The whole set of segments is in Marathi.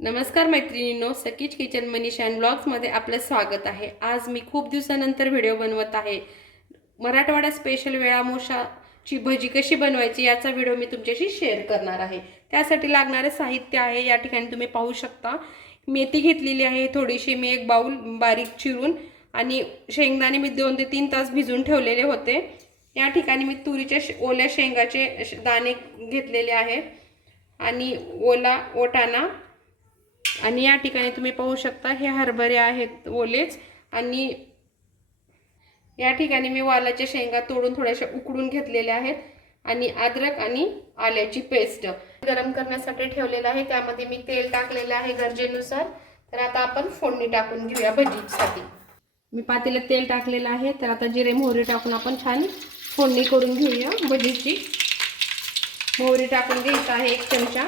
नमस्कार मैत्रिणींनो, सकीच किचन मनीषा अँड ब्लॉग्समध्ये आपलं स्वागत आहे। आज मी खूप दिवसानंतर व्हिडिओ बनवत आहे। मराठवाडा स्पेशल वेळामोशाची भजी कशी बनवायची याचा व्हिडिओ मी तुमच्याशी शेअर करणार आहे। त्यासाठी लागणारे साहित्य आहे या ठिकाणी तुम्ही पाहू शकता। मेथी घेतलेली आहे थोडीशी, मी एक बाउल बारीक चिरून, आणि शेंगदाणे मी 2 ते 3 तास भिजवून ठेवलेले होते। या ठिकाणी मी तुरीच्या ओल्या शेंगाचे दाणे घेतलेले आहेत आणि ओला वाटाणा, आणि या ठिकाणी तुम्ही पाहू शकता हे हरभरे आहेत ओलेच, आणि या ठिकाणी मी वालाच्या शेंगा तोडून थोड्याशा उकडून घेतलेल्या आहेत, आणि अद्रक आणि आल्याची पेस्ट गरम करण्यासाठी ठेवलेलं आहे। त्यामध्ये मी तेल टाकलेलं आहे गरजेनुसार। तर आता आपण फोडणी टाकून घेऊया भजीसाठी। मी पातेल्यात तेल टाकलेलं आहे, तर आता जिरे मोहरी टाकून आपण छान फोडणी करून घेऊया भजीची। मोहरी टाकून घ्यायचं आहे 1 चमचा,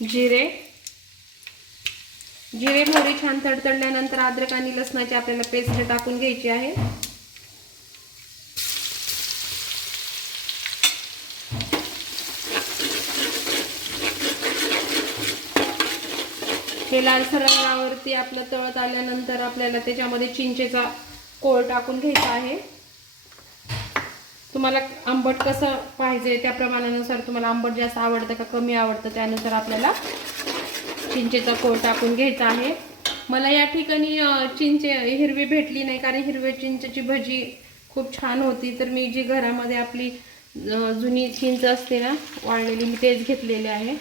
जिरे मोहरी छान तडतडल्यानंतर अद्रक आणि लसणाची आपल्याला पेस्ट टाकून घ्यायची आहे। हे लालसर रंगावरती आपलं तळत आल्यानंतर आपल्याला त्याच्यामध्ये चिंचेचा कोळ टाकून घ्यायचा आहे। तुम्हाला आंबट कसं पाहिजे त्या प्रमाणानुसार, तुम्हाला आंबट जास्त आवडतं का कमी आवडतं त्यानुसार आपल्याला चिंचेचा कोळ टाकून घ्यायचा आहे। मला या ठिकाणी चिंच हिरवी भेटली नाही, कारण हिरव्या चिंचेची भजी खूप छान होती, तर मी जी घरामध्ये आपली जुनी चिंच असते ना वाळलेली, मी तेच घेतलेले आहे।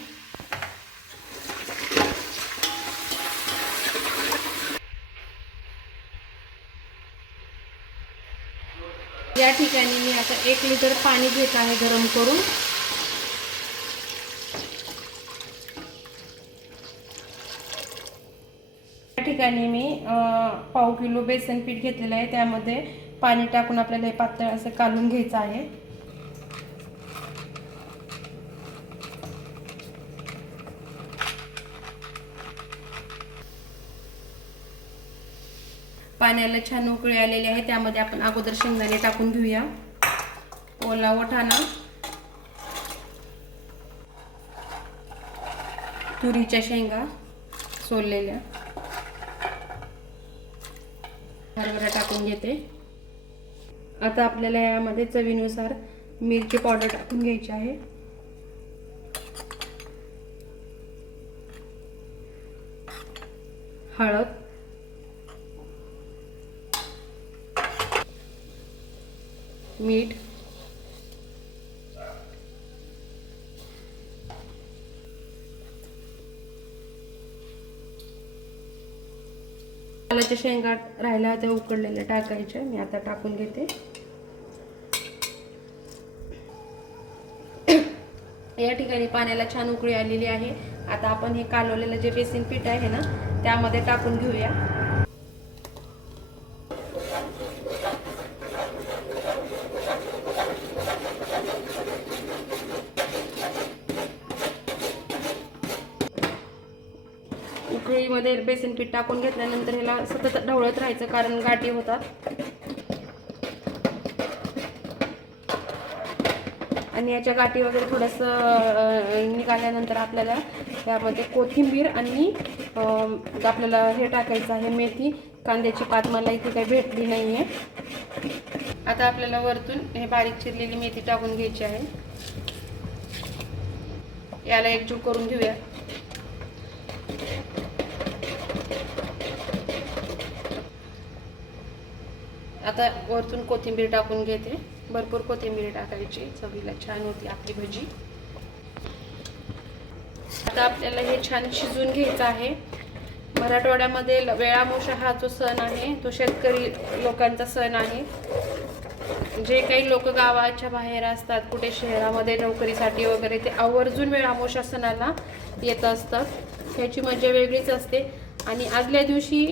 या ठिकाणी मी आता 1 लिटर पाणी घेत आहे गरम करून। या ठिकाणी मी पाव किलो बेसन पीठ घेतलेलं आहे, त्यामध्ये पाणी टाकून आपल्याला हे पातळ असं कालून घ्यायचं आहे। पाण्याला छान उकळी आलेली आहे, त्यामध्ये आपण अगोदर शेंगदाणे टाकून घेऊया, ओला वाटाणा, तुरीच्या शेंगा सोललेल्या, हरभरा टाकून घेते। आता आपल्याला यामध्ये चवीनुसार मिरची पावडर टाकून घ्यायची आहे, हळद, मीठ, वालाच्या शेंगा राहिल्या त्या उकडलेल्या टाकायच्या, मी आता टाकून घेते। या ठिकाणी पाण्याला छान उकळी आलेली आहे। आता आपण हे कालवलेलं जे बेसन पीठ आहे ना त्यामध्ये टाकून घेऊया। उकळीमध्ये बेसन पीठ टाकून घेतल्यानंतर ह्याला सतत ढवळत राहायचं, कारण गाठी होतात। आणि याच्या गाठी वगैरे थोडंसं निघाल्यानंतर आपल्याला त्यामध्ये कोथिंबीर आणि आपल्याला हे टाकायचं आहे मेथी, कांद्याची पात मला इथे काही भेटली नाही आहे। आता आपल्याला वरतून हे बारीक चिरलेली मेथी टाकून घ्यायची आहे, याला एकजीव करून घेऊया। आता वरतून कोथिंबीर टाकून घेते, भरपूर कोथिंबीर टाकायची, चवीला छान होती आपली भजी। आता आपल्याला हे छान शिजून घ्यायचं आहे। मराठवाड्यामध्ये वेळामोशा हा जो सण आहे तो शेतकरी लोकांचा सण आहे। जे काही लोक गावाच्या बाहेर असतात, कुठे शहरामध्ये नोकरीसाठी वगैरे, ते आवर्जून वेळामोशा सणाला येत असतात। ह्याची मजा वेगळीच असते। आणि आदल्या दिवशी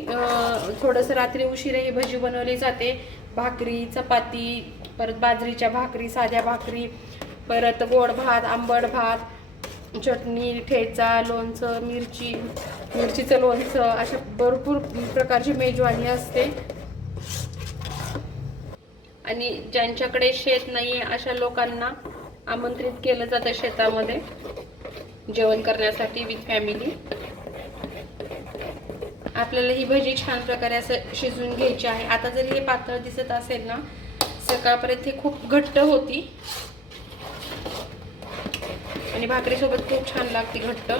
थोडंसं रात्री उशिरा ही भजी बनवली जाते। भाकरी, चपाती, परत बाजरीच्या भाकरी, साध्या भाकरी, परत गोड भात, आंबट भात, चटणी, ठेचा, लोणचं, मिरचीचं लोणचं, अशा भरपूर प्रकारची मेजवानी असते। आणि ज्यांच्याकडे शेत नाही अशा लोकांना आमंत्रित केलं जातं शेतामध्ये। जेवण करण्यासाठी विथ फॅमिली. आपल्याला ही भजी छान प्रकारे असं शिजवून घ्यायची आहे. आता जरी हे पातळ दिसत असेल ना, सकाळपर्यंत हे खूप घट्ट होती आणि भाकरीसोबत खूप छान लागते घट्ट.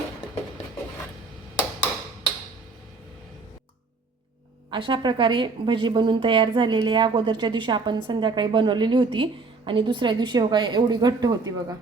अशा प्रकारे भजी बनवून तयार झालेली आहे. अगोदरच्या दिवशी आपण संध्याकाळी बनवलेली होती आणि दुसऱ्या दिवशी बघा एवढी घट्ट होती बघा.